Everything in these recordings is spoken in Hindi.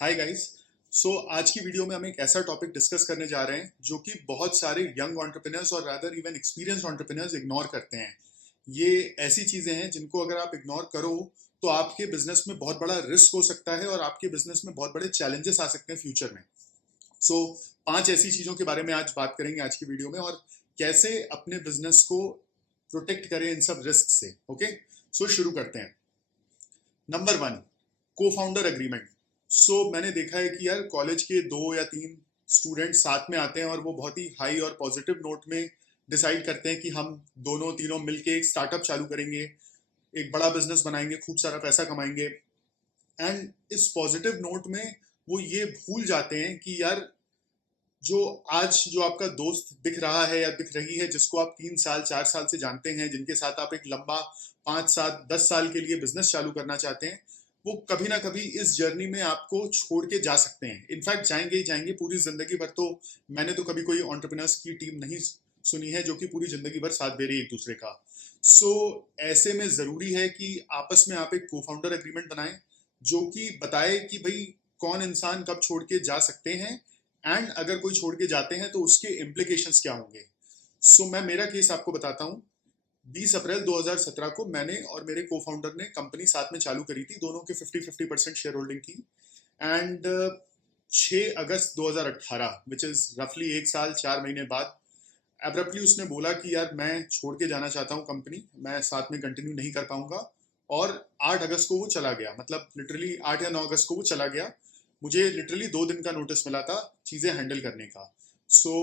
Hi guys. आज की वीडियो में हम एक ऐसा टॉपिक डिस्कस करने जा रहे हैं जो कि बहुत सारे यंग एंटरप्रेन्योर्स और rather even experienced entrepreneurs ignore करते हैं। ये ऐसी चीजें हैं जिनको अगर आप इग्नोर करो तो आपके बिजनेस में बहुत बड़ा रिस्क हो सकता है और आपके बिजनेस में बहुत बड़े चैलेंजेस आ सकते हैं फ्यूचर में। सो 5 ऐसी चीजों के बारे में आज बात करेंगे आज की वीडियो में, और कैसे अपने बिजनेस को प्रोटेक्ट करें इन सब रिस्क से। ओके, शुरू करते हैं। नंबर 1, को फाउंडर एग्रीमेंट। मैंने देखा है कि यार कॉलेज के 2 या 3 स्टूडेंट साथ में आते हैं और वो बहुत ही हाई और पॉजिटिव नोट में डिसाइड करते हैं कि हम दोनों तीनों मिलके एक स्टार्टअप चालू करेंगे, एक बड़ा बिजनेस बनाएंगे, खूब सारा पैसा कमाएंगे। एंड इस पॉजिटिव नोट में वो ये भूल जाते हैं कि यार जो आज जो आपका दोस्त दिख रहा है या दिख रही है, जिसको आप 3 साल 4 साल से जानते हैं, जिनके साथ आप एक लंबा 5 7 10 साल के लिए बिजनेस चालू करना चाहते हैं, वो कभी ना कभी इस जर्नी में आपको छोड़ के जा सकते हैं। इनफैक्ट जाएंगे ही जाएंगे पूरी जिंदगी भर। तो मैंने तो कभी कोई एंटरप्रेन्योर्स की टीम नहीं सुनी है जो कि पूरी जिंदगी भर साथ दे रही है एक दूसरे का। ऐसे में जरूरी है कि आपस में आप एक को फाउंडर एग्रीमेंट बनाएं जो कि बताए कि भाई कौन इंसान कब छोड़ के जा सकते हैं, एंड अगर कोई छोड़ के जाते हैं तो उसके इम्प्लीकेशंस क्या होंगे। मैं मेरा केस आपको बताता हूँ। 20 अप्रैल 2017 को मैंने और मेरे को फाउंडर ने कंपनी साथ में चालू करी थी, दोनों के 50-50% शेयर होल्डिंग थी। एंड 6 अगस्त 2018 विच इज रफली 1 साल 4 महीने बाद एब्रप्टली उसने बोला कि यार मैं छोड़ के जाना चाहता हूँ कंपनी, मैं साथ में कंटिन्यू नहीं कर पाऊंगा। और 8 अगस्त को वो चला गया, मतलब लिटरली 8 या 9 अगस्त को वो चला गया। मुझे लिटरली 2 दिन का नोटिस मिला था चीज़ें हैंडल करने का। सो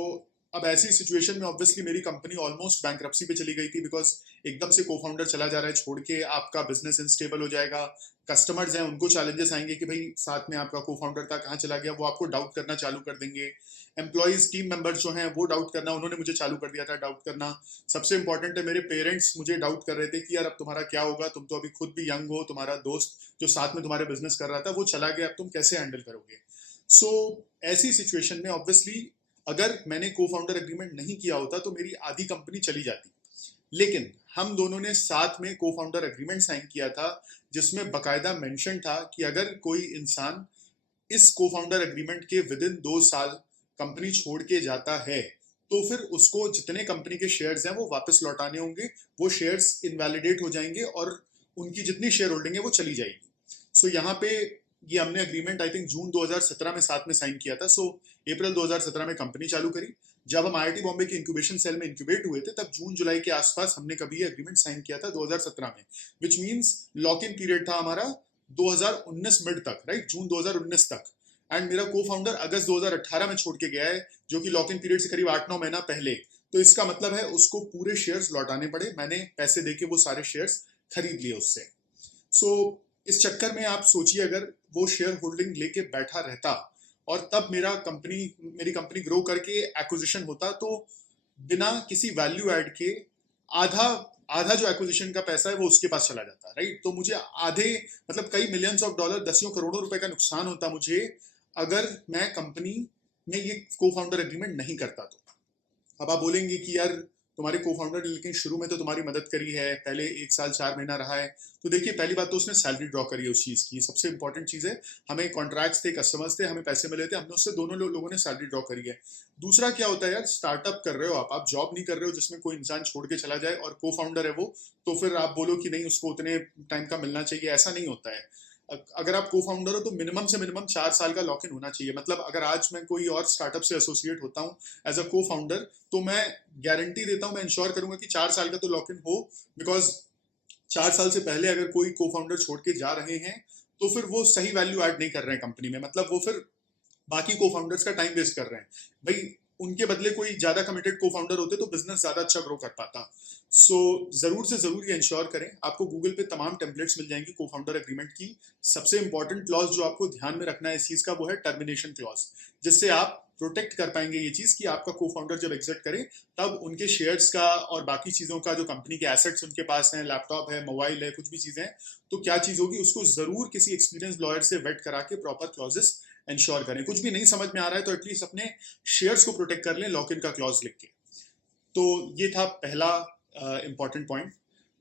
अब ऐसी सिचुएशन में ऑब्वियसली मेरी कंपनी ऑलमोस्ट बैंक्रप्सी पे चली गई थी, बिकॉज एकदम से को फाउंडर चला जा रहा है छोड़ के, आपका बिजनेस अनस्टेबल हो जाएगा। कस्टमर्स हैं उनको चैलेंजेस आएंगे कि भाई साथ में आपका को फाउंडर था, कहाँ चला गया, वो आपको डाउट करना चालू कर देंगे। एम्प्लॉयज टीम मेंबर्स जो हैं वो डाउट करना, उन्होंने मुझे चालू कर दिया था डाउट करना। सबसे इंपॉर्टेंट है, मेरे पेरेंट्स मुझे डाउट कर रहे थे कि यार अब तुम्हारा क्या होगा, तुम तो अभी खुद भी यंग हो, तुम्हारा दोस्त जो साथ में तुम्हारे बिजनेस कर रहा था वो चला गया, अब तुम कैसे हैंडल करोगे। सो ऐसी सिचुएशन में ऑब्वियसली अगर मैंने को फाउंडर एग्रीमेंट नहीं किया होता तो मेरी आधी कंपनी चली जाती। लेकिन हम दोनों ने साथ में को फाउंडर एग्रीमेंट साइन किया था जिसमें बकायदा मेंशन था कि अगर कोई इंसान इस को फाउंडर एग्रीमेंट के विद इन 2 साल कंपनी छोड़ के जाता है तो फिर उसको जितने कंपनी के शेयर्स हैं वो वापस लौटाने होंगे, वो शेयर्स इनवैलिडेट हो जाएंगे और उनकी जितनी शेयर होल्डिंग है वो चली जाएगी। यहाँ पे ये हमने एग्रीमेंट आई थिंक जून 2017 में साथ में साइन किया था। अप्रैल 2017 में कंपनी चालू करी। जब हम आईआईटी बॉम्बे के इंक्यूबेशन सेल में इंक्यूबेट हुए थे तब जून जुलाई के आसपास हमने कभी ये एग्रीमेंट साइन किया था 2017 में, which means lock in period था हमारा 2019 मिड तक, राइट, जून 2019 तक। एंड मेरा को फाउंडर अगस्त 2018 में छोड़ के गया है, जो कि लॉक इन पीरियड से करीब 8-9 महीना पहले। तो इसका मतलब है उसको पूरे शेयर्स लौटाने पड़े, मैंने पैसे देके वो सारे शेयर्स खरीद लिए उससे। इस चक्कर में आप सोचिए अगर वो शेयर होल्डिंग लेके बैठा रहता और तब मेरी कंपनी ग्रो करके एक्विजिशन होता, तो बिना किसी वैल्यू ऐड के आधा आधा जो एक्विजिशन का पैसा है वो उसके पास चला जाता, राइट। तो मुझे आधे, मतलब कई मिलियंस ऑफ डॉलर, दसियों करोड़ों रुपए का नुकसान होता मुझे अगर मैं कंपनी में ये को फाउंडर एग्रीमेंट नहीं करता। तो अब आप बोलेंगे कि यार तुम्हारे को फाउंडर ने लेकिन शुरू में तो तुम्हारी मदद करी है, पहले 1 साल 4 महीना रहा है। तो देखिए, पहली बात तो उसने सैलरी ड्रॉ करी है उस चीज़ की, सबसे इंपॉर्टेंट चीज़ है। हमें कॉन्ट्रैक्ट्स थे, कस्टमर्स थे, हमें पैसे मिले थे, हमने उससे दोनों लोगों ने सैलरी ड्रॉ करी है। दूसरा क्या होता है यार, स्टार्टअप कर रहे हो आप जॉब नहीं कर रहे हो जिसमें कोई इंसान छोड़ के चला जाए और को फाउंडर है वो, तो फिर आप बोलो कि नहीं उसको उतने टाइम का मिलना चाहिए, ऐसा नहीं होता है। अगर आप को फाउंडर हो तो मिनिमम से मिनिमम 4 साल का लॉक इन होना चाहिए। मतलब अगर आज मैं कोई और स्टार्टअप से एसोसिएट होता हूँ एज अ को फाउंडर, तो मैं गारंटी देता हूँ, मैं इंश्योर करूंगा कि 4 साल का तो लॉक इन हो। बिकॉज 4 साल से पहले अगर कोई को फाउंडर छोड़ के जा रहे हैं तो फिर वो सही वैल्यू ऐड नहीं कर रहे हैं कंपनी में, मतलब वो फिर बाकी को फाउंडर्स का टाइम वेस्ट कर रहे हैं। भाई उनके बदले कोई ज्यादा कमिटेड को फाउंडर होते तो बिजनेस ज्यादा अच्छा ग्रो कर पाता। जरूर से जरूर ये इंश्योर करें। आपको गूगल पे तमाम टेम्पलेट्स मिल जाएंगी को फाउंडर एग्रीमेंट की। सबसे इंपॉर्टेंट क्लॉज जो आपको ध्यान में रखना है इस चीज का वो है टर्मिनेशन क्लॉज, जिससे आप प्रोटेक्ट कर पाएंगे ये चीज कि आपका को फाउंडर जब एग्जिट करे तब उनके शेयर्स का और बाकी चीजों का, जो कंपनी के एसेट्स उनके पास हैं, लैपटॉप है, मोबाइल है, कुछ भी चीजें हैं, तो क्या चीज होगी उसको जरूर किसी एक्सपीरियंस लॉयर से वेट करा के प्रॉपर क्लॉजेस इंश्योर करें। कुछ भी नहीं समझ में आ रहा है तो एटलीस्ट अपने शेयर्स को प्रोटेक्ट कर लें लॉक इन का क्लॉज लिख के। तो ये था पहला इंपॉर्टेंट पॉइंट।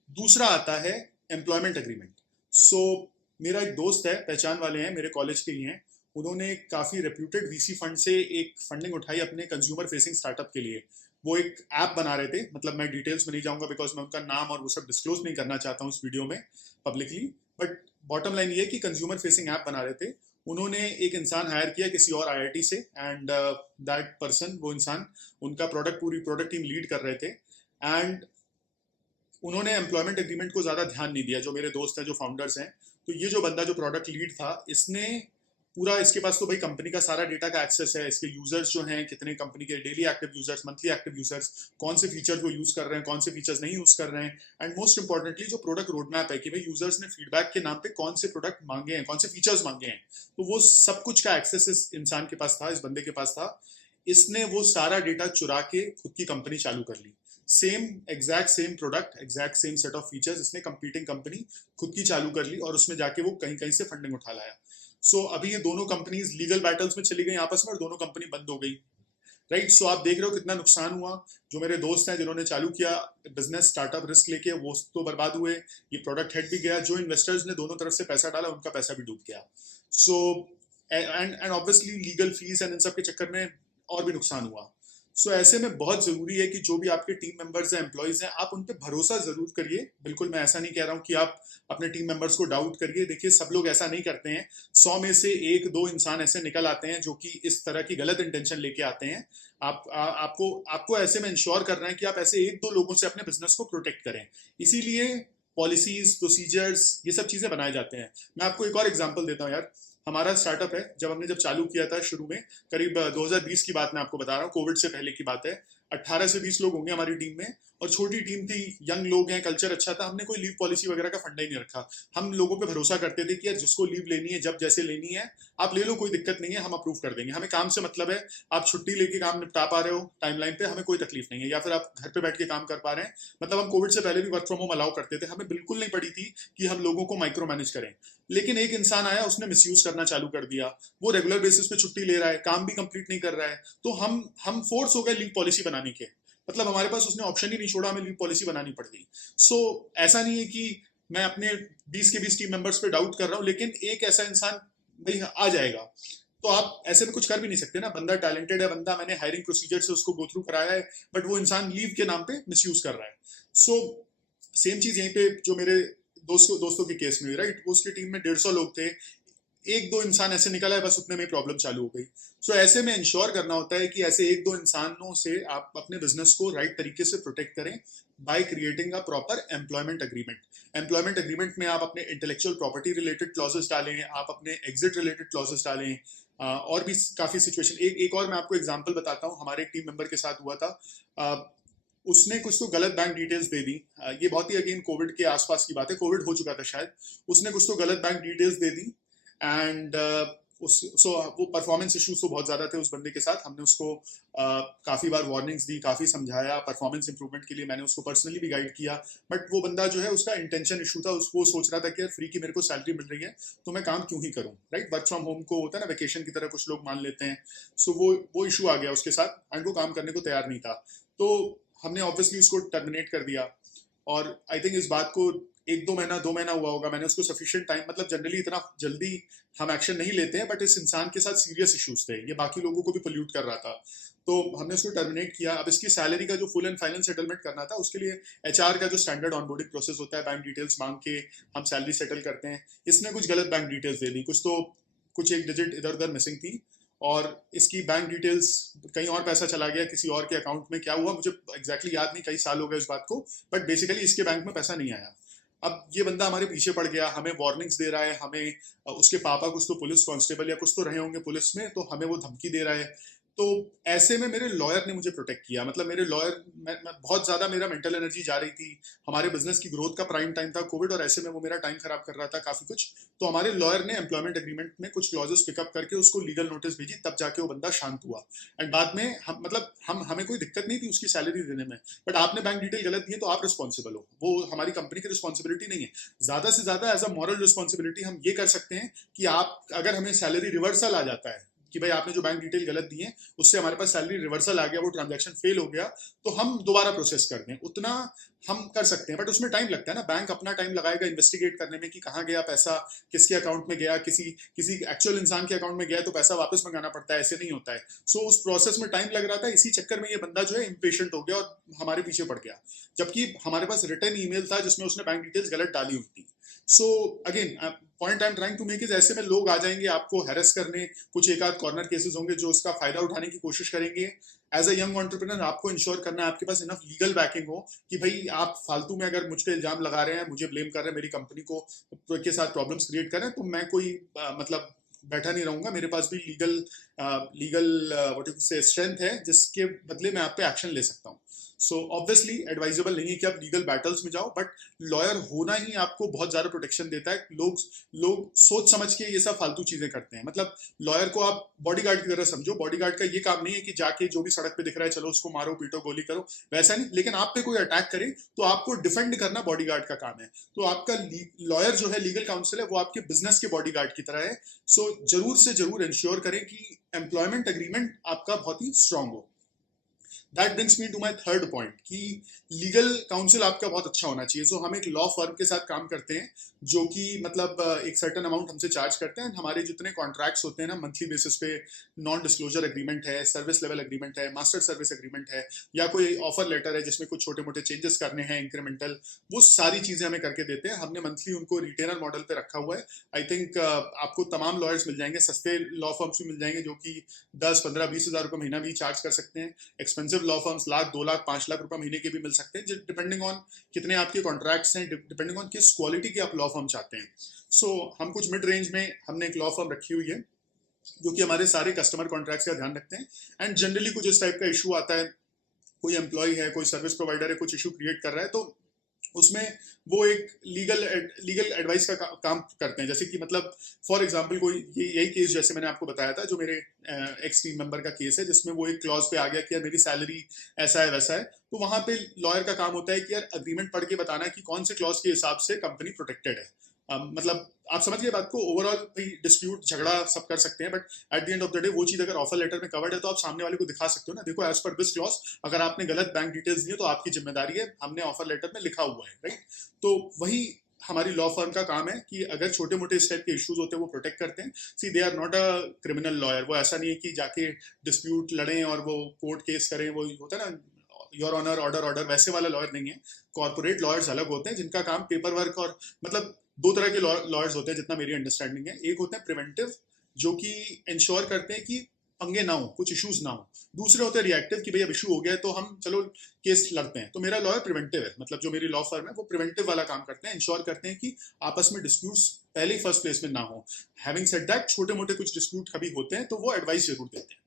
दूसरा आता है एम्प्लॉयमेंट एग्रीमेंट। मेरा एक दोस्त है, पहचान वाले हैं, मेरे कॉलेज के ही हैं, उन्होंने काफ़ी रेप्यूटेड वीसी फंड से एक फंडिंग उठाई अपने कंज्यूमर फेसिंग स्टार्टअप के लिए। वो एक ऐप बना रहे थे, मतलब मैं डिटेल्स में नहीं जाऊंगा बिकॉज मैं उनका नाम और वो सब डिस्क्लोज नहीं करना चाहता हूँ इस वीडियो में पब्लिकली। बट बॉटम लाइन ये कि कंज्यूमर फेसिंग ऐप बना रहे थे। उन्होंने एक इंसान हायर किया किसी और आईआईटी से, एंड दैट पर्सन, वो इंसान उनका पूरी प्रोडक्ट टीम लीड कर रहे थे। एंड उन्होंने एम्प्लॉयमेंट एग्रीमेंट को ज़्यादा ध्यान नहीं दिया। जो मेरे दोस्त हैं, जो फाउंडर्स हैं, तो ये जो बंदा जो प्रोडक्ट लीड था, इसने पूरा, इसके पास तो भाई कंपनी का सारा डेटा का एक्सेस है, इसके यूजर्स जो हैं, कितने कंपनी के daily active users, monthly active users, कौन से फीचर्स वो यूज कर रहे हैं, कौन से फीचर्स नहीं यूज कर रहे हैं, एंड मोस्ट इंपॉर्टेंटली जो प्रोडक्ट रोड मैप है कि भाई यूजर्स ने फीडबैक के नाम पे कौन से प्रोडक्ट मांगे हैं, कौन से फीचर्स मांगे हैं, तो वो सब कुछ का एक्सेस इस इंसान के पास था, इस बंदे के पास था। इसने वो सारा डेटा चुरा के खुद की कंपनी चालू कर ली। Exact same product, exact same set of features, इसने कंपीटिंग कंपनी खुद की चालू कर ली और उसमें जाके वो कहीं कहीं से फंडिंग उठा लाया। अभी ये दोनों कंपनीज लीगल बैटल्स में चली गई आपस में और दोनों कंपनी बंद हो गई। राइट, आप देख रहे हो कितना नुकसान हुआ। जो मेरे दोस्त हैं जिन्होंने चालू किया बिजनेस स्टार्टअप रिस्क लेके, वो तो बर्बाद हुए, ये प्रोडक्ट हेड भी गया, जो इन्वेस्टर्स ने दोनों तरफ से पैसा डाला उनका पैसा भी डूब गया। So and obviously legal fees and in सब के चक्कर में और भी नुकसान हुआ। ऐसे में बहुत ज़रूरी है कि जो भी आपके टीम मेंबर्स हैं, एम्प्लॉयज़ हैं, आप उन पर भरोसा ज़रूर करिए। बिल्कुल मैं ऐसा नहीं कह रहा हूँ कि आप अपने टीम मेंबर्स को डाउट करिए। देखिए, सब लोग ऐसा नहीं करते हैं। 100 में से 1-2 इंसान ऐसे निकल आते हैं जो कि इस तरह की गलत इंटेंशन लेके आते हैं। आपको ऐसे में इंश्योर करना है कि आप ऐसे 1-2 लोगों से अपने बिजनेस को प्रोटेक्ट करें। इसीलिए पॉलिसीज, प्रोसीजर्स, ये सब चीज़ें बनाए जाते हैं। मैं आपको एक और एग्जाम्पल देता हूँ यार। हमारा स्टार्टअप है, जब चालू किया था शुरू में, करीब 2020 की बात मैं आपको बता रहा हूँ, कोविड से पहले की बात है। 18 से 20 लोग होंगे हमारी टीम में, और छोटी टीम थी, यंग लोग हैं, कल्चर अच्छा था। हमने कोई लीव पॉलिसी वगैरह का फंडा ही नहीं रखा। हम लोगों पे भरोसा करते थे कि यार जिसको लीव लेनी है, जब जैसे लेनी है, आप ले लो, कोई दिक्कत नहीं है, हम अप्रूव कर देंगे। हमें काम से मतलब है, आप छुट्टी लेके काम निपटा पा रहे हो टाइमलाइन पे, हमें कोई तकलीफ नहीं है, या फिर आप घर पे बैठ के काम कर पा रहे हैं। मतलब हम कोविड से पहले भी वर्क फ्रॉम होम अलाउ करते थे, हमें बिल्कुल नहीं पड़ी थी कि हम लोगों को माइक्रो मैनेज करें। लेकिन एक इंसान आया, उसने मिसयूज करना चालू कर दिया। वो रेगुलर बेसिस पे छुट्टी ले रहा है, काम भी कंप्लीट नहीं कर रहा है, तो हम फोर्स हो गए लीव पॉलिसी बनाने के। मतलब हमारे पास उसने ऑप्शन ही नहीं छोड़ा, हमें लीव पॉलिसी बनानी पड़ गई। ऐसा नहीं है कि मैं अपने 20 के 20 टीम मेंबर्स पे डाउट कर रहा हूँ, लेकिन एक ऐसा इंसान भाई आ जाएगा, तो आप ऐसे में कुछ कर भी नहीं सकते ना। बंदा टैलेंटेड है, बंदा, मैंने हायरिंग प्रोसीजर से उसको गो थ्रू कराया है, बट वो इंसान लीव के नाम पे मिसयूज कर रहा है। सेम चीज यहीं पे जो मेरे दोस्तों के केस में हुई, राइट। उसकी टीम में 150 लोग थे, 1-2 इंसान ऐसे निकला है, बस उतने में प्रॉब्लम चालू हो गई। ऐसे में इंश्योर करना होता है कि ऐसे 1-2 इंसानों से आप अपने बिजनेस को राइट तरीके से प्रोटेक्ट करें by creating a proper employment agreement. Employment agreement में आप अपने इंटेलेक्चुअल प्रॉपर्टी रिलेटेड क्लॉजेस डालें, आप अपने एग्जिट रिलेटेड क्लॉजेस डालें, और भी काफ़ी सिचुएशन। एक और मैं आपको एग्जांपल बताता हूँ, हमारे एक टीम मेंबर के साथ हुआ था। उसने कुछ तो गलत बैंक डिटेल्स दे दी। ये बहुत ही अगेन कोविड के आसपास की बात है, कोविड हो चुका था शायद। उसने कुछ तो गलत bank details they the, and वो परफॉर्मेंस इश्यूज तो बहुत ज़्यादा थे उस बंदे के साथ। हमने उसको काफ़ी बार वार्निंग्स दी, काफ़ी समझाया, परफॉर्मेंस इंप्रूवमेंट के लिए मैंने उसको पर्सनली भी गाइड किया। बट वो बंदा जो है, उसका इंटेंशन इशू था, वो सोच रहा था कि यार फ्री की मेरे को सैलरी मिल रही है तो मैं काम क्यों ही करूँ, राइट। वर्क फ्रॉम होम को होता है ना, वेकेशन की तरह कुछ लोग मान लेते हैं। वो इशू आ गया उसके साथ, एंड वो काम करने को तैयार नहीं था। तो हमने ऑब्वियसली उसको टर्मिनेट कर दिया। और आई थिंक इस बात को 2 महीना हुआ होगा। मैंने उसको सफिशिएंट टाइम, मतलब जनरली इतना जल्दी हम एक्शन नहीं लेते हैं, बट इस इंसान के साथ सीरियस इश्यूज थे, ये बाकी लोगों को भी पोल्यूट कर रहा था, तो हमने उसको टर्मिनेट किया। अब इसकी सैलरी का जो फुल एंड फाइनल सेटलमेंट करना था, उसके लिए एचआर का जो स्टैंडर्ड ऑनबोर्डिंग प्रोसेस होता है, बैंक डिटेल्स मांग के हम सैलरी सेटल करते हैं। इसने कुछ गलत बैंक डिटेल्स दे दी, कुछ एक डिजिट इधर उधर मिसिंग थी, और इसकी बैंक डिटेल्स, कहीं और पैसा चला गया किसी और के अकाउंट में। क्या हुआ मुझे एग्जैक्टली याद नहीं, कई साल हो गए इस बात को, बट बेसिकली इसके बैंक में पैसा नहीं आया। अब ये बंदा हमारे पीछे पड़ गया, हमें वार्निंग्स दे रहा है, हमें उसके पापा कुछ तो पुलिस कांस्टेबल या कुछ तो रहे होंगे पुलिस में, तो हमें वो धमकी दे रहा है। तो ऐसे में मेरे लॉयर ने मुझे प्रोटेक्ट किया। मतलब मेरे लॉयर, मैं बहुत ज़्यादा, मेरा मेंटल एनर्जी जा रही थी, हमारे बिजनेस की ग्रोथ का प्राइम टाइम था कोविड, और ऐसे में वो मेरा टाइम खराब कर रहा था काफ़ी कुछ। तो हमारे लॉयर ने एम्प्लॉयमेंट एग्रीमेंट में कुछ क्लॉजेस पिकअप करके उसको लीगल नोटिस भेजी, तब जाके वो बंदा शांत हुआ। एंड बाद में हमें कोई दिक्कत नहीं थी उसकी सैलरी देने में, बट आपने बैंक डिटेल गलत दी है तो आप रिस्पॉन्सिबल हो, वो हमारी कंपनी की रिस्पॉन्सिबिलिटी नहीं है। ज़्यादा से ज़्यादा एज अ मॉरल रिस्पॉन्सिबिलिटी हम ये कर सकते हैं कि आप, अगर हमें सैलरी रिवर्सल आ जाता है कि भाई आपने जो बैंक डिटेल गलत दी है, उससे हमारे पास सैलरी रिवर्सल आ गया, वो ट्रांजैक्शन फेल हो गया, तो हम दोबारा प्रोसेस कर दें, उतना हम कर सकते हैं, बट उसमें टाइम लगता है ना। बैंक अपना टाइम लगाएगा इन्वेस्टिगेट करने में कि कहाँ गया पैसा, किसके अकाउंट में गया, किसी किसी एक्चुअल इंसान के अकाउंट में गया तो पैसा वापस मंगाना पड़ता है, ऐसे नहीं होता है। सो उस प्रोसेस में टाइम लग रहा था, इसी चक्कर में ये बंदा जो है इम्पेशेंट हो गया और हमारे पीछे पड़ गया, जबकि हमारे पास रिटर्न ईमेल था जिसमें उसने बैंक डिटेल्स गलत डाली हुई थी। So again point I am trying to make is, ऐसे में लोग आ जाएंगे आपको हैरेस करने, कुछ एक आध कॉर्नर केसेस होंगे जो उसका फायदा उठाने की कोशिश करेंगे। एज अ यंग एंटरप्रेन्योर आपको इंश्योर करना है आपके पास इनफ लीगल बैकिंग हो कि भाई आप फालतू में अगर मुझ पे इल्जाम लगा रहे हैं, मुझे ब्लेम कर रहे हैं, मेरी कंपनी को के साथ प्रॉब्लम्स क्रिएट कर रहे हैं, तो मैं कोई मतलब बैठा नहीं रहूंगा। मेरे पास भी लीगल लीगल व्हाट यू से स्ट्रेंथ है जिसके बदले मैं आप पे एक्शन ले सकता हूँ। सो ऑब्वियसली एडवाइजेबल नहीं है कि आप लीगल बैटल्स में जाओ, बट लॉयर होना ही आपको बहुत ज्यादा प्रोटेक्शन देता है। लोग लोग सोच समझ के ये सब फालतू चीजें करते हैं। मतलब लॉयर को आप बॉडीगार्ड की तरह समझो। बॉडीगार्ड का ये काम नहीं है कि जाके जो भी सड़क पे दिख रहा है चलो उसको मारो पीटो गोली करो, वैसा नहीं। लेकिन आप पे कोई अटैक करे तो आपको डिफेंड करना बॉडीगार्ड का काम है। तो आपका लॉयर जो है, लीगल काउंसिल है, वो आपके बिजनेस के बॉडीगार्ड की तरह है। सो जरूर से जरूर इंश्योर करें कि एम्प्लॉयमेंट एग्रीमेंट आपका बहुत ही स्ट्रांग हो। That brings me to my third point कि लीगल काउंसिल आपका बहुत अच्छा होना चाहिए। सो हम एक लॉ फर्म के साथ काम करते हैं जो कि मतलब एक सर्टन अमाउंट हमसे चार्ज करते हैं। हमारे जितने कॉन्ट्रैक्ट्स होते हैं ना मंथली बेसिस पे, नॉन डिस्क्लोजर एग्रीमेंट है, सर्विस लेवल एग्रीमेंट है, मास्टर सर्विस एग्रीमेंट है, या कोई ऑफर लेटर है जिसमें कुछ छोटे मोटे चेंजेस करने हैं इंक्रीमेंटल, वो सारी चीजें हमें करके देते हैं। हमने मंथली उनको रिटेनर मॉडल पे रखा हुआ है। आई थिंक आपको तमाम लॉयर्स मिल जाएंगे, सस्ते लॉ फर्म्स भी मिल जाएंगे जो कि 10, 15, 20 हज़ार रुपये महीना भी चार्ज कर सकते हैं। Expensive law firms lakh 2 lakh 5 lakh रुपए महीने के भी मिल सकते हैं, डिपेंडिंग ऑन कितने आपके कॉन्ट्रैक्ट्स हैं, डिपेंडिंग ऑन किस क्वालिटी की आप लॉ फर्म चाहते हैं। सो हम कुछ मिड रेंज में हमने एक लॉ फर्म रखी हुई है जो कि हमारे सारे कस्टमर कॉन्ट्रैक्ट्स का ध्यान रखते हैं। एंड जनरली कुछ इस टाइप का इशू आता है, कोई एम्प्लॉय है, कोई सर्विस प्रोवाइडर है, कुछ इशू क्रिएट कर रहा है, तो उसमें वो एक लीगल एडवाइस का काम करते हैं। जैसे कि मतलब फॉर एग्जांपल कोई यही केस जैसे मैंने आपको बताया था जो मेरे एक्स टीम मेंबर का केस है, जिसमें वो एक क्लॉज पे आ गया कि यार मेरी सैलरी ऐसा है वैसा है। तो वहां पे लॉयर का काम होता है कि यार अग्रीमेंट पढ़ के बताना कि कौन से क्लॉज के हिसाब से कंपनी प्रोटेक्टेड है। मतलब आप समझ गए बात को। ओवरऑल भाई डिस्प्यूट झगड़ा सब कर सकते हैं, but at the end of the day वो चीज अगर ऑफर लेटर में कवर्ड है तो आप सामने वाले को दिखा सकते हो ना, देखो एज पर दिस क्लॉज अगर आपने गलत बैंक डिटेल्स दिए तो आपकी जिम्मेदारी है, हमने ऑफर लेटर में लिखा हुआ है, राइट। तो वही हमारी लॉ फर्म का काम है कि अगर छोटे मोटे इस टाइप के इश्यूज होते हैं वो प्रोटेक्ट करते हैं। See they are not a criminal lawyer. वो ऐसा नहीं है कि जाके डिस्प्यूट लड़ें और वो कोर्ट केस करें, वो होता है ना योर ऑनर ऑर्डर ऑर्डर, वैसे वाला लॉयर नहीं है। कॉर्पोरेट लॉयर्स अलग होते हैं जिनका काम पेपर वर्क और मतलब दो तरह के लॉयर्स होते हैं जितना मेरी अंडरस्टैंडिंग है। एक होते हैं प्रिवेंटिव जो कि इंश्योर करते हैं कि पंगे ना हो, कुछ इश्यूज ना हो। दूसरे होते हैं रिएक्टिव कि भाई अब इशू हो गया है तो हम चलो केस लड़ते हैं। तो मेरा लॉयर प्रिवेंटिव है, मतलब जो मेरी लॉ फर्म है वो प्रिवेंटिव वाला काम करते हैं, इंश्योर करते हैं कि आपस में डिस्प्यूट्स पहले ही फर्स्ट प्लेस में ना हो। हैविंग सेड दैट छोटे मोटे कुछ डिस्प्यूट कभी होते हैं तो वो एडवाइस जरूर देते हैं।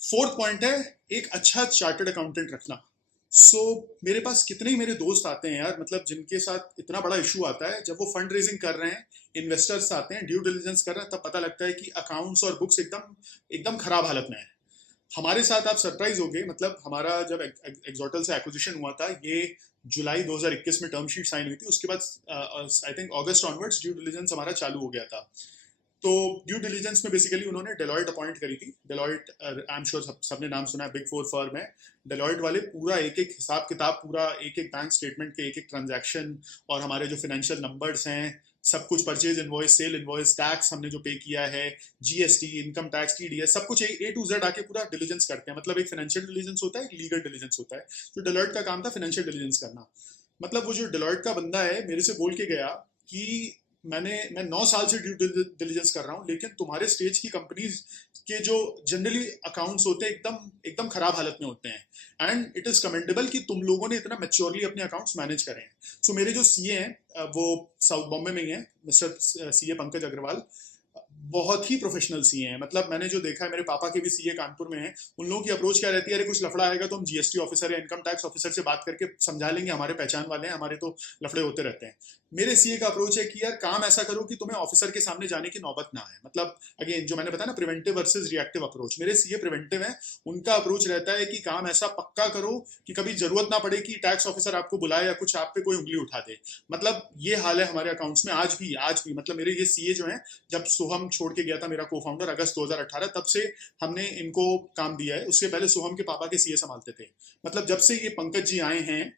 फोर्थ पॉइंट है एक अच्छा चार्टर्ड अकाउंटेंट रखना। मेरे पास कितने ही मेरे दोस्त आते हैं यार, मतलब जिनके साथ इतना बड़ा इशू आता है जब वो फंड रेजिंग कर रहे हैं, इन्वेस्टर्स आते हैं, ड्यू डिलिजेंस कर रहे हैं, तब पता लगता है कि अकाउंट्स और बुक्स एकदम एकदम खराब हालत में है। हमारे साथ आप सरप्राइज हो गए। मतलब हमारा जब एक्सोटल से एक्विजिशन हुआ था, ये जुलाई 2021 में टर्म शीट साइन हुई थी। उसके बाद I think August onwards due diligence हमारा चालू हो गया था। तो ड्यू डिलीजेंस में बेसिकली उन्होंने डेलॉयट अपॉइंट करी थी। डेलॉयट आई एम श्योर सबने नाम सुना है, बिग 4 फर्म है। डेलॉयट वाले पूरा एक एक हिसाब किताब, पूरा एक एक बैंक स्टेटमेंट के एक एक ट्रांजैक्शन और हमारे जो फाइनेंशियल नंबर्स हैं सब कुछ, purchase invoice, sale invoice, tax हमने जो पे किया है, जीएसटी, इनकम टैक्स, टीडीएस, सब कुछ ए टू जेड आके पूरा डिलीजेंस करते हैं। मतलब एक फाइनेंशियल डिलीजेंस होता है, एक लीगल डिलीजेंस होता है। तो डेलॉयट का काम था फाइनेंशियल डिलीजेंस करना। मतलब वो जो डेलॉयट का बंदा है मेरे से बोल के गया कि मैं 9 साल से ड्यू डिलीजेंस कर रहा हूँ, लेकिन तुम्हारे स्टेज की कंपनीज के जो जनरली अकाउंट्स होते हैं एकदम एकदम खराब हालत में होते हैं। एंड इट इज कमेंडेबल कि तुम लोगों ने इतना मैच्योरली अपने अकाउंट्स मैनेज करें हैं। सो मेरे जो सीए हैं वो साउथ बॉम्बे में ही हैं, मिस्टर सीए पंकज अग्रवाल। बहुत ही प्रोफेशनल सीए हैं। मतलब मैंने जो देखा है, मेरे पापा के भी सीए कानपुर में हैं, उन लोगों की अप्रोच क्या रहती है, अरे कुछ लफड़ा आएगा तो हम जीएसटी ऑफिसर या इनकम टैक्स ऑफिसर से बात करके समझा लेंगे, हमारे पहचान वाले हैं, हमारे तो लफड़े होते रहते हैं। मेरे सीए का अप्रोच है कि यार काम ऐसा करो कि तुम्हें ऑफिसर के सामने जाने की नौबत ना आए। मतलब अगेन जो मैंने बताया ना, प्रिवेंटिव वर्सेस रिएक्टिव अप्रोच, मेरे सीए प्रिवेंटिव है। उनका अप्रोच रहता है कि काम ऐसा पक्का करो कि कभी जरूरत ना पड़े कि टैक्स ऑफिसर आपको बुलाए या कुछ आप पे कोई उंगली उठा दे। मतलब ये हाल है हमारे अकाउंट्स में आज भी। मतलब मेरे ये सीए जो है, जब सोहम छोड़ के गया था मेरा को फाउंडर अगस्त 2018, तब से हमने इनको काम दिया है। उससे पहले सोहम के पापा के सीए संभालते थे। मतलब जब से ये पंकज जी आए हैं,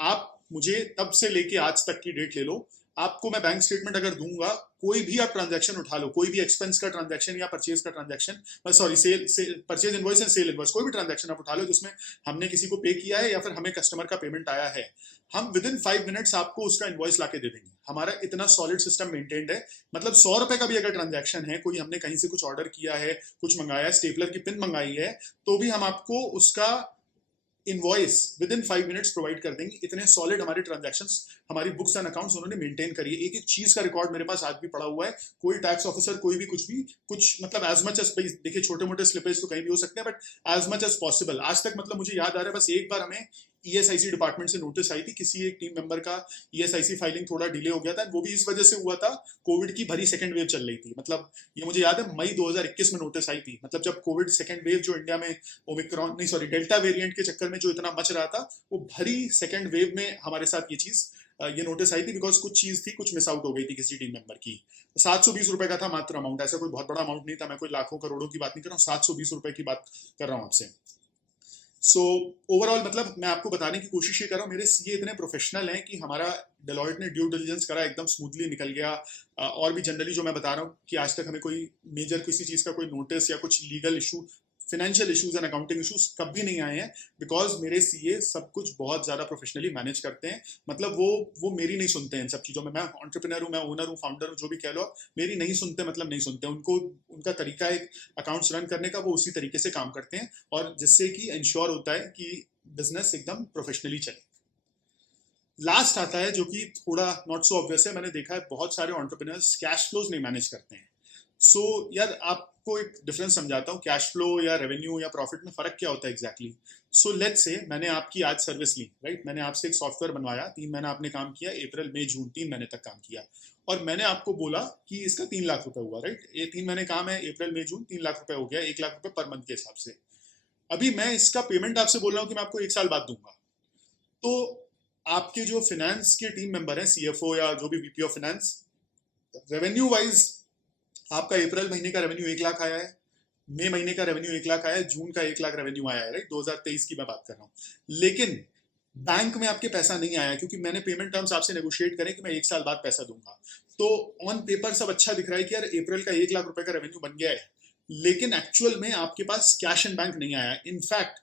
आप मुझे तब से लेके आज तक की डेट ले लो, आपको मैं बैंक स्टेटमेंट अगर दूंगा, कोई भी आप ट्रांजैक्शन उठा लो, कोई भी एक्सपेंस का ट्रांजैक्शन या परचेज का transaction, sorry sale purchase invoice and sale invoice, कोई भी ट्रांजैक्शन आप उठा लो जिसमें हमने किसी को पे किया है या फिर हमें कस्टमर का पेमेंट आया है, हम विद इन 5 मिनट्स आपको उसका इनवॉइस लाके दे देंगे। हमारा इतना सॉलिड सिस्टम मेंटेन्ड है। मतलब 100 रुपए का भी अगर ट्रांजैक्शन है, कोई हमने कहीं से कुछ ऑर्डर किया है, कुछ मंगाया है, स्टेपलर की पिन मंगाई है, तो भी हम आपको उसका invoice with in 5 minutes provide कर देंगे। इतने सॉलिड हमारे ट्रांजैक्शंस, हमारी बुक्स एंड अकाउंट्स उन्होंने मेंटेन करी है। एक एक चीज का रिकॉर्ड मेरे पास आज भी पड़ा हुआ है। कोई टैक्स ऑफिसर, कोई भी कुछ भी कुछ, मतलब एज मच एज, देखिए छोटे मोटे स्लिपेज तो कहीं भी हो सकते हैं, but as much as possible आज तक, मतलब मुझे याद आ रहा है बस एक बार हमें ईएसआईसी डिपार्टमेंट से नोटिस आई थी, किसी एक टीम मेंबर का ईएसआईसी फाइलिंग थोड़ा डिले हो गया था, वो भी इस वजह से हुआ था, कोविड की भरी सेकंड वेव चल रही थी। मतलब ये मुझे याद है मई 2021 में नोटिस आई थी, मतलब जब कोविड सेकंड वेव जो इंडिया में ओमिक्रॉन नहीं सॉरी डेल्टा वेरिएंट के चक्कर में जो इतना मच रहा था, वो भरी सेकंड वेव में हमारे साथ ये चीज ये नोटिस आई थी, बिकॉज कुछ चीज थी, कुछ मिस आउट हो गई थी किसी टीम मेंबर की। 720 रुपए का था मात्र अमाउंट, ऐसा कोई बहुत बड़ा अमाउंट नहीं था, मैं कोई लाखों करोड़ों की बात नहीं कर रहा हूँ, 720 रुपए की बात कर रहा हूँ आपसे। सो ओवरऑल मतलब मैं आपको बताने की कोशिश ये कर रहा हूँ, मेरे सीए इतने प्रोफेशनल हैं कि हमारा डेलॉयट ने ड्यू डिलिजेंस करा, एकदम स्मूथली निकल गया। और भी जनरली जो मैं बता रहा हूँ कि आज तक हमें कोई मेजर किसी चीज़ का कोई नोटिस या कुछ legal issue, financial issues and accounting issues कभी नहीं आए हैं, बिकॉज मेरे सीए सब कुछ बहुत ज़्यादा प्रोफेशनली मैनेज करते हैं। मतलब वो मेरी नहीं सुनते हैं इन सब चीज़ों में। मैं एंटरप्रेन्योर हूँ, मैं ओनर हूँ, फाउंडर हूँ, जो भी कह लो, मेरी नहीं सुनते, मतलब नहीं सुनते। उनको उनका तरीका है अकाउंट्स रन करने का, वो उसी तरीके से काम करते हैं, और जिससे कि इंश्योर होता है कि बिजनेस एकदम प्रोफेशनली चले। लास्ट आता है जो कि थोड़ा नॉट सो ऑब्वियस है, मैंने देखा है बहुत सारे एंटरप्रेन्योर्स कैश फ्लोज नहीं मैनेज करते हैं। सो यार आपको एक डिफरेंस समझाता हूँ, कैश फ्लो या रेवेन्यू या प्रॉफिट में फर्क क्या होता है एग्जैक्टली। सो लेट्स से मैंने आपकी आज सर्विस ली, राइट, मैंने आपसे एक सॉफ्टवेयर बनवाया, 3 महीना आपने काम किया, अप्रैल मई जून 3 महीने तक काम किया, और मैंने आपको बोला कि इसका 3 लाख रुपए हुआ, राइट, ये 3 महीने काम है, अप्रैल मई जून 3 लाख रुपए हो गया, 1 लाख रुपए पर मंथ के हिसाब से। अभी मैं इसका पेमेंट आपसे बोल रहा हूँ कि मैं आपको 1 साल बाद दूंगा, तो आपके जो फाइनेंस के टीम मेंबर हैं, सीएफओ या जो भी VP of finance, revenue wise आपका अप्रैल महीने का रेवेन्यू 1 लाख आया है, मई महीने का रेवेन्यू 1 लाख आया है, जून का 1 लाख रेवेन्यू आया है, राइट, 2023 की मैं बात कर रहा हूँ। लेकिन बैंक में आपके पैसा नहीं आया, क्योंकि मैंने पेमेंट टर्म्स आपसे नेगोशिएट करें कि मैं 1 साल बाद पैसा दूंगा। तो ऑन पेपर सब अच्छा दिख रहा है कि यार अप्रैल का 1 लाख रुपए का रेवेन्यू बन गया है, लेकिन एक्चुअल में आपके पास कैश इन बैंक नहीं आया। इनफैक्ट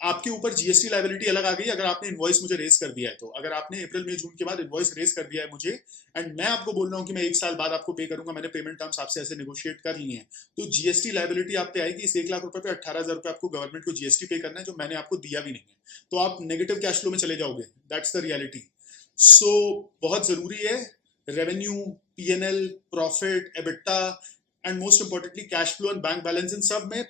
आपके ऊपर जीएसटी लाइबिलिटी अलग आ गई अगर आपने इनवॉइस मुझे रेस कर दिया है तो। अगर आपने अप्रैल मई जून के बाद इनवॉइस रेस कर दिया है मुझे, एंड मैं आपको बोल रहा हूँ कि मैं 1 साल बाद आपको पे करूंगा, मैंने पेमेंट टर्म्स आपसे ऐसे नेगोशिएट कर लिए हैं, तो जीएसटी लाइबिलिटी आप पे आएगी। इस 1 लाख रुपए पे 18,000 रुपए आपको गवर्नमेंट को जीएसटी पे करना है, जो मैंने आपको दिया भी नहीं है, तो आप नेगेटिव कैश फ्लो में चले जाओगे। That's the reality. सो बहुत जरूरी है revenue, PNL, profit, EBITDA, and most importantly cash flow and bank balance, इन सब में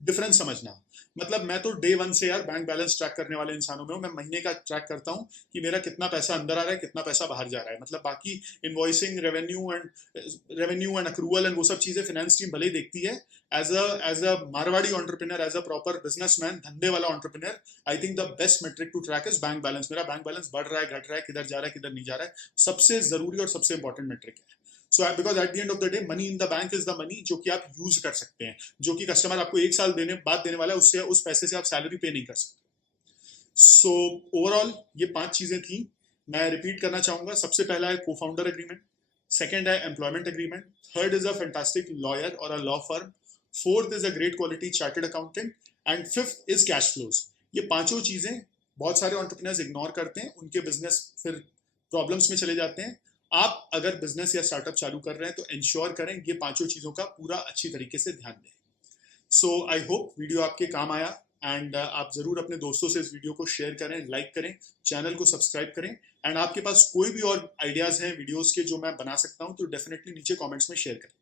डिफरेंस समझना। मतलब मैं तो डे वन से यार बैंक बैलेंस ट्रैक करने वाले इंसानों में हूँ। मैं महीने का ट्रैक करता हूँ कि मेरा कितना पैसा अंदर आ रहा है, कितना पैसा बाहर जा रहा है। मतलब बाकी invoicing, revenue and accrual and वो सब चीजें फाइनेंस टीम भले ही देखती है। As a Marwari entrepreneur, as a proper businessman, धंधे वाला entrepreneur, I think the best metric to track is bank balance. मेरा बैंक बैलेंस बढ़ रहा है, घट रहा है, किधर जा रहा है, किधर नहीं जा रहा है, सबसे जरूरी और सबसे इंपॉर्टेंट मेट्रिक है। So because at the end of the day money in the bank is the money जो कि आप यूज कर सकते हैं, जो कि कस्टमर आपको 1 साल बाद देने वाला है, उससे उस पैसे से आप सैलरी पे नहीं कर सकते। सो ओवरऑल ये 5 चीजें थी, मैं रिपीट करना चाहूंगा। सबसे पहला है को फाउंडर एग्रीमेंट, सेकेंड है employment agreement, third is a fantastic lawyer और a law firm, fourth is a great quality chartered accountant, and fifth is cash flows. ये पांचों चीजें बहुत सारे एंटरप्रेन्योर्स इग्नोर करते हैं, उनके बिजनेस फिर प्रॉब्लम्स में चले जाते हैं। आप अगर बिजनेस या स्टार्टअप चालू कर रहे हैं तो इंश्योर करें ये पांचों चीजों का पूरा अच्छी तरीके से ध्यान दें। सो आई होप वीडियो आपके काम आया, एंड आप जरूर अपने दोस्तों से इस वीडियो को शेयर करें, लाइक करें, चैनल को सब्सक्राइब करें, एंड आपके पास कोई भी और आइडियाज हैं वीडियोस के जो मैं बना सकता हूं तो डेफिनेटली नीचे कमेंट्स में शेयर करें।